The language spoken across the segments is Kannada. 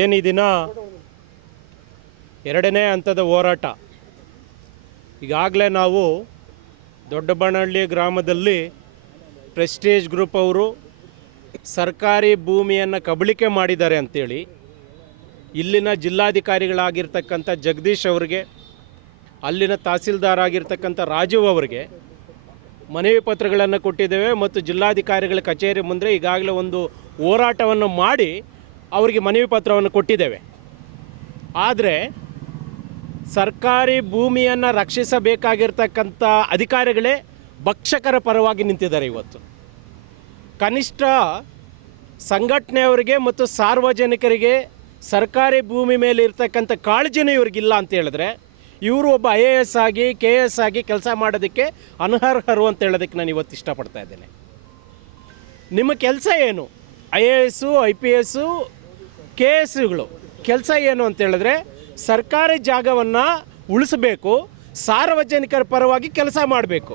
ಏನು ಈ ದಿನ ಎರಡನೇ ಹಂತದ ಹೋರಾಟ. ಈಗಾಗಲೇ ನಾವು ದೊಡ್ಡಬನಹಳ್ಳಿ ಗ್ರಾಮದಲ್ಲಿ ಪ್ರೆಸ್ಟೀಜ್ ಗ್ರೂಪ್ ಅವರು ಸರ್ಕಾರಿ ಭೂಮಿಯನ್ನು ಕಬಳಿಕೆ ಮಾಡಿದ್ದಾರೆ ಅಂಥೇಳಿ ಇಲ್ಲಿನ ಜಿಲ್ಲಾಧಿಕಾರಿಗಳಾಗಿರ್ತಕ್ಕಂಥ ಜಗದೀಶ್ ಅವರಿಗೆ, ಅಲ್ಲಿನ ತಹಸೀಲ್ದಾರ್ ಆಗಿರ್ತಕ್ಕಂಥ ರಾಜೀವ್ ಅವರಿಗೆ ಮನವಿ ಪತ್ರಗಳನ್ನು ಕೊಟ್ಟಿದ್ದೇವೆ ಮತ್ತು ಜಿಲ್ಲಾಧಿಕಾರಿಗಳ ಕಚೇರಿ ಮುಂದೆ ಈಗಾಗಲೇ ಒಂದು ಹೋರಾಟವನ್ನು ಮಾಡಿ ಅವರಿಗೆ ಮನವಿ ಪತ್ರವನ್ನು ಕೊಟ್ಟಿದ್ದೇವೆ. ಆದರೆ ಸರ್ಕಾರಿ ಭೂಮಿಯನ್ನು ರಕ್ಷಿಸಬೇಕಾಗಿರ್ತಕ್ಕಂಥ ಅಧಿಕಾರಿಗಳೇ ಭಕ್ಷಕರ ಪರವಾಗಿ ನಿಂತಿದ್ದಾರೆ. ಇವತ್ತು ಕನಿಷ್ಠ ಸಂಘಟನೆಯವರಿಗೆ ಮತ್ತು ಸಾರ್ವಜನಿಕರಿಗೆ ಸರ್ಕಾರಿ ಭೂಮಿ ಮೇಲೆ ಇರ್ತಕ್ಕಂಥ ಕಾಳಜಿನೇ ಇವ್ರಿಗಿಲ್ಲ ಅಂತ ಹೇಳಿದ್ರೆ ಇವರು ಒಬ್ಬ IAS ಆಗಿ KS ಆಗಿ ಕೆಲಸ ಮಾಡೋದಕ್ಕೆ ಅನರ್ಹರು ಅಂತ ಹೇಳೋದಕ್ಕೆ ನಾನು ಇವತ್ತು ಇಷ್ಟಪಡ್ತಾ ಇದ್ದೇನೆ. ನಿಮ್ಮ ಕೆಲಸ ಏನು? IAS, IPS, KSಗಳು ಕೆಲಸ ಏನು ಅಂತ ಹೇಳಿದ್ರೆ ಸರ್ಕಾರಿ ಜಾಗವನ್ನು ಉಳಿಸಬೇಕು, ಸಾರ್ವಜನಿಕರ ಪರವಾಗಿ ಕೆಲಸ ಮಾಡಬೇಕು.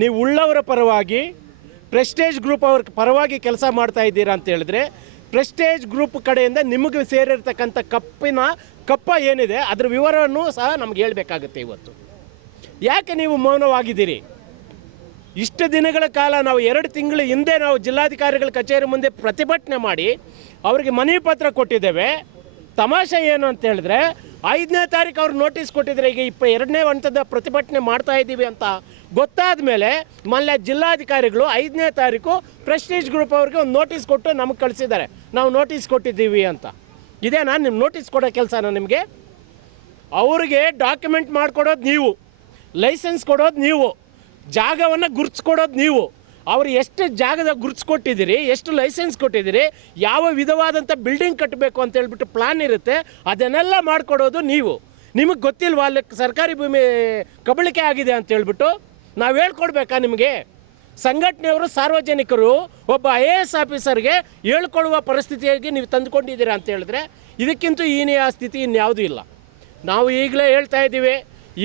ನೀವು ಉಳ್ಳವರ ಪರವಾಗಿ ಪ್ರೆಸ್ಟೇಜ್ ಗ್ರೂಪ್ ಅವ್ರ ಪರವಾಗಿ ಕೆಲಸ ಮಾಡ್ತಾ ಇದ್ದೀರಾ ಅಂತ ಹೇಳಿದ್ರೆ ಪ್ರೆಸ್ಟೇಜ್ ಗ್ರೂಪ್ ಕಡೆಯಿಂದ ನಿಮಗೆ ಸೇರಿರ್ತಕ್ಕಂಥ ಕಪ್ಪ ಏನಿದೆ ಅದರ ವಿವರವನ್ನು ಸಹ ನಮ್ಗೆ ಹೇಳಬೇಕಾಗುತ್ತೆ. ಇವತ್ತು ಯಾಕೆ ನೀವು ಮೌನವಾಗಿದ್ದೀರಿ? ಇಷ್ಟು ದಿನಗಳ ಕಾಲ ನಾವು 2 ತಿಂಗಳ ಹಿಂದೆ ನಾವು ಜಿಲ್ಲಾಧಿಕಾರಿಗಳ ಕಚೇರಿ ಮುಂದೆ ಪ್ರತಿಭಟನೆ ಮಾಡಿ ಅವರಿಗೆ ಮನವಿ ಪತ್ರ ಕೊಟ್ಟಿದ್ದೇವೆ. ತಮಾಷೆ ಏನು ಅಂತ ಹೇಳಿದ್ರೆ 5ನೇ ತಾರೀಕು ಅವ್ರು ನೋಟಿಸ್ ಕೊಟ್ಟಿದ್ದಾರೆ. ಈಗ 2ನೇ ಹಂತದ ಪ್ರತಿಭಟನೆ ಮಾಡ್ತಾ ಇದ್ದೀವಿ ಅಂತ ಗೊತ್ತಾದ ಮೇಲೆ ಮೊನ್ನೆ ಜಿಲ್ಲಾಧಿಕಾರಿಗಳು 5ನೇ ತಾರೀಕು ಪ್ರೆಸ್ಟೀಜ್ ಗ್ರೂಪ್ ಅವ್ರಿಗೆ ಒಂದು ನೋಟಿಸ್ ಕೊಟ್ಟು ನಮಗೆ ಕಳಿಸಿದ್ದಾರೆ, ನಾವು ನೋಟಿಸ್ ಕೊಟ್ಟಿದ್ದೀವಿ ಅಂತ. ಇದೇನಾ ನಿಮ್ಮ ನೋಟಿಸ್ ಕೊಡೋ ಕೆಲಸನ ನಿಮಗೆ? ಅವ್ರಿಗೆ ಡಾಕ್ಯುಮೆಂಟ್ ಮಾಡಿಕೊಡೋದು ನೀವು, ಲೈಸೆನ್ಸ್ ಕೊಡೋದು ನೀವು, ಜಾಗವನ್ನು ಗುರುತಿಸ್ಕೊಡೋದು ನೀವು. ಅವರು ಎಷ್ಟು ಜಾಗದ ಗುರುತಿಸ್ಕೊಟ್ಟಿದ್ದೀರಿ, ಎಷ್ಟು ಲೈಸೆನ್ಸ್ ಕೊಟ್ಟಿದ್ದೀರಿ, ಯಾವ ವಿಧವಾದಂಥ ಬಿಲ್ಡಿಂಗ್ ಕಟ್ಟಬೇಕು ಅಂತ ಹೇಳ್ಬಿಟ್ಟು ಪ್ಲಾನ್ ಇರುತ್ತೆ, ಅದನ್ನೆಲ್ಲ ಮಾಡಿಕೊಡೋದು ನೀವು. ನಿಮಗೆ ಗೊತ್ತಿಲ್ವಾ ಅಲ್ಲಿ ಸರ್ಕಾರಿ ಭೂಮಿ ಕಬಳಿಕೆ ಆಗಿದೆ ಅಂತ ಹೇಳ್ಬಿಟ್ಟು? ನಾವು ಹೇಳ್ಕೊಡ್ಬೇಕಾ ನಿಮಗೆ? ಸಂಘಟನೆಯವರು, ಸಾರ್ವಜನಿಕರು ಒಬ್ಬ IAS ಆಫೀಸರ್ಗೆ ಹೇಳ್ಕೊಡುವ ಪರಿಸ್ಥಿತಿಯಾಗಿ ನೀವು ತಂದುಕೊಂಡಿದ್ದೀರಾ ಅಂತ ಹೇಳಿದ್ರೆ ಇದಕ್ಕಿಂತ ಹೀನೆಯ ಸ್ಥಿತಿ ಇನ್ಯಾವುದೂ ಇಲ್ಲ. ನಾವು ಈಗಲೇ ಹೇಳ್ತಾ ಇದ್ದೀವಿ.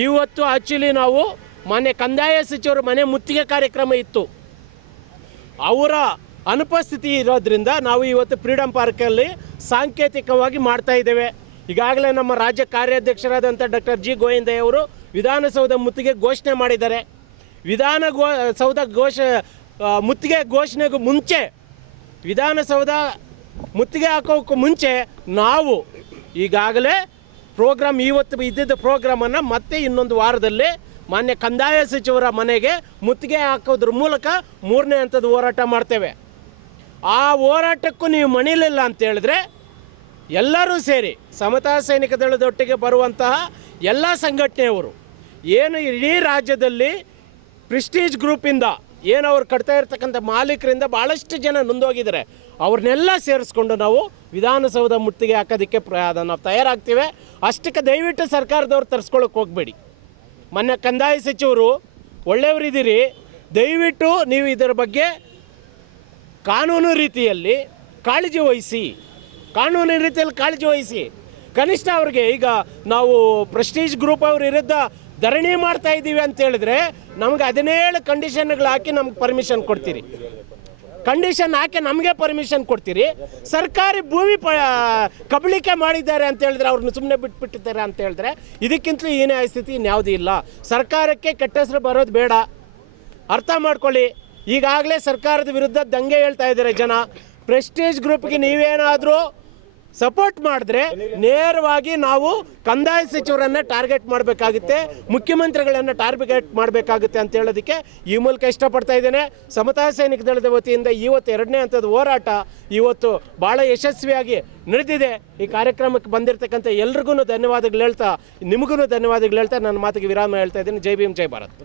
ಇವತ್ತು ಆ್ಯಕ್ಚುಲಿ ನಾವು ಮೊನ್ನೆ ಕಂದಾಯ ಸಚಿವರು ಮನೆ ಮುತ್ತಿಗೆ ಕಾರ್ಯಕ್ರಮ ಇತ್ತು, ಅವರ ಅನುಪಸ್ಥಿತಿ ಇರೋದ್ರಿಂದ ನಾವು ಇವತ್ತು ಫ್ರೀಡಮ್ ಪಾರ್ಕಲ್ಲಿ ಸಾಂಕೇತಿಕವಾಗಿ ಮಾಡ್ತಾ ಇದ್ದೇವೆ. ಈಗಾಗಲೇ ನಮ್ಮ ರಾಜ್ಯ ಕಾರ್ಯಾಧ್ಯಕ್ಷರಾದಂಥ ಡಾಕ್ಟರ್ G. ಗೋವಿಂದಯ್ಯ ಅವರು ವಿಧಾನಸೌಧ ಮುತ್ತಿಗೆ ಘೋಷಣೆ ಮಾಡಿದ್ದಾರೆ. ವಿಧಾನಸೌಧ ಮುತ್ತಿಗೆ ಘೋಷಣೆಗೂ ಮುಂಚೆ, ವಿಧಾನಸೌಧ ಮುತ್ತಿಗೆ ಹಾಕೋಕ್ಕೂ ಮುಂಚೆ ನಾವು ಈಗಾಗಲೇ ಇವತ್ತು ಇದ್ದಿದ್ದ ಪ್ರೋಗ್ರಾಮನ್ನು ಮತ್ತೆ ಇನ್ನೊಂದು ವಾರದಲ್ಲಿ ಮಾನ್ಯ ಕಂದಾಯ ಸಚಿವರ ಮನೆಗೆ ಮುತ್ತಿಗೆ ಹಾಕೋದ್ರ ಮೂಲಕ 3ನೇ ಹಂತದ ಹೋರಾಟ ಮಾಡ್ತೇವೆ. ಆ ಹೋರಾಟಕ್ಕೂ ನೀವು ಮಣಿಲಿಲ್ಲ ಅಂತ ಹೇಳಿದ್ರೆ ಎಲ್ಲರೂ ಸೇರಿ ಸಮತಾ ಸೈನಿಕ ದಳದೊಟ್ಟಿಗೆ ಬರುವಂತಹ ಎಲ್ಲ ಸಂಘಟನೆಯವರು ಏನು ಇಡೀ ರಾಜ್ಯದಲ್ಲಿ ಪ್ರೆಸ್ಟೀಜ್ ಗ್ರೂಪಿಂದ ಏನು ಅವ್ರು ಕಟ್ತಾ ಇರ್ತಕ್ಕಂಥ ಮಾಲೀಕರಿಂದ ಭಾಳಷ್ಟು ಜನ ನೊಂದೋಗಿದ್ದಾರೆ, ಅವ್ರನ್ನೆಲ್ಲ ಸೇರಿಸ್ಕೊಂಡು ನಾವು ವಿಧಾನಸೌಧ ಮುತ್ತಿಗೆ ಹಾಕೋದಕ್ಕೆ ನಾವು ತಯಾರಾಗ್ತೀವಿ. ಅಷ್ಟಕ್ಕೆ ದಯವಿಟ್ಟು ಸರ್ಕಾರದವ್ರು ತರಿಸ್ಕೊಳ್ಳೋಕೆ ಹೋಗಬೇಡಿ. ಮೊನ್ನೆ ಕಂದಾಯ ಸಚಿವರು ಒಳ್ಳೆಯವರಿದ್ದೀರಿ, ದಯವಿಟ್ಟು ನೀವು ಇದರ ಬಗ್ಗೆ ಕಾನೂನು ರೀತಿಯಲ್ಲಿ ಕಾಳಜಿ ವಹಿಸಿ. ಕನಿಷ್ಠ ಅವ್ರಿಗೆ ಈಗ ನಾವು ಪ್ರೆಸ್ಟೀಜ್ ಗ್ರೂಪ್ ಅವ್ರ ವಿರುದ್ಧ ಧರಣಿ ಮಾಡ್ತಾ ಇದ್ದೀವಿ ಅಂತ ಹೇಳಿದ್ರೆ ನಮಗೆ 17 ಕಂಡೀಷನ್ಗಳು ಹಾಕಿ ನಮ್ಗೆ ಪರ್ಮಿಷನ್ ಕೊಡ್ತೀರಿ. ಕಂಡೀಷನ್ ಹಾಕಿ ನಮಗೆ ಪರ್ಮಿಷನ್ ಕೊಡ್ತೀರಿ. ಸರ್ಕಾರಿ ಭೂಮಿ ಕಬಳಿಕೆ ಮಾಡಿದ್ದಾರೆ ಅಂತ ಹೇಳಿದ್ರೆ ಅವ್ರನ್ನ ಸುಮ್ಮನೆ ಬಿಟ್ಬಿಟ್ಟಿದ್ದಾರೆ ಅಂತ ಹೇಳಿದ್ರೆ ಇದಕ್ಕಿಂತಲೂ ಏನೇ ಸ್ಥಿತಿ ಇನ್ಯಾವುದೂ ಇಲ್ಲ. ಸರ್ಕಾರಕ್ಕೆ ಕೆಟ್ಟ ಹೆಸರು ಬರೋದು ಬೇಡ, ಅರ್ಥ ಮಾಡ್ಕೊಳ್ಳಿ. ಈಗಾಗಲೇ ಸರ್ಕಾರದ ವಿರುದ್ಧ ದಂಗೆ ಹೇಳ್ತಾ ಇದ್ದಾರೆ ಜನ. ಪ್ರೆಸ್ಟೀಜ್ ಗ್ರೂಪ್ಗೆ ನೀವೇನಾದರೂ ಸಪೋರ್ಟ್ ಮಾಡಿದ್ರೆ ನೇರವಾಗಿ ನಾವು ಕಂದಾಯ ಸಚಿವರನ್ನು ಟಾರ್ಗೆಟ್ ಮಾಡಬೇಕಾಗುತ್ತೆ, ಮುಖ್ಯಮಂತ್ರಿಗಳನ್ನು ಟಾರ್ಗೆಟ್ ಮಾಡಬೇಕಾಗುತ್ತೆ ಅಂತ ಹೇಳೋದಕ್ಕೆ ಈ ಮೂಲಕ ಇಷ್ಟಪಡ್ತಾ ಇದ್ದೇನೆ. ಸಮತಾ ಸೈನಿಕ ದಳದ ವತಿಯಿಂದ ಇವತ್ತು 2ನೇ ಹಂತದ ಹೋರಾಟ ಇವತ್ತು ಭಾಳ ಯಶಸ್ವಿಯಾಗಿ ನಡೆದಿದೆ. ಈ ಕಾರ್ಯಕ್ರಮಕ್ಕೆ ಬಂದಿರತಕ್ಕಂಥ ಎಲ್ರಿಗೂ ಧನ್ಯವಾದಗಳು ಹೇಳ್ತಾ, ನಿಮಗೂ ಧನ್ಯವಾದಗಳು ಹೇಳ್ತಾ ನನ್ನ ಮಾತಿಗೆ ವಿರಾಮ ಹೇಳ್ತಾ ಇದ್ದೀನಿ. ಜೈ ಭೀಮ್, ಜೈ ಭಾರತ್.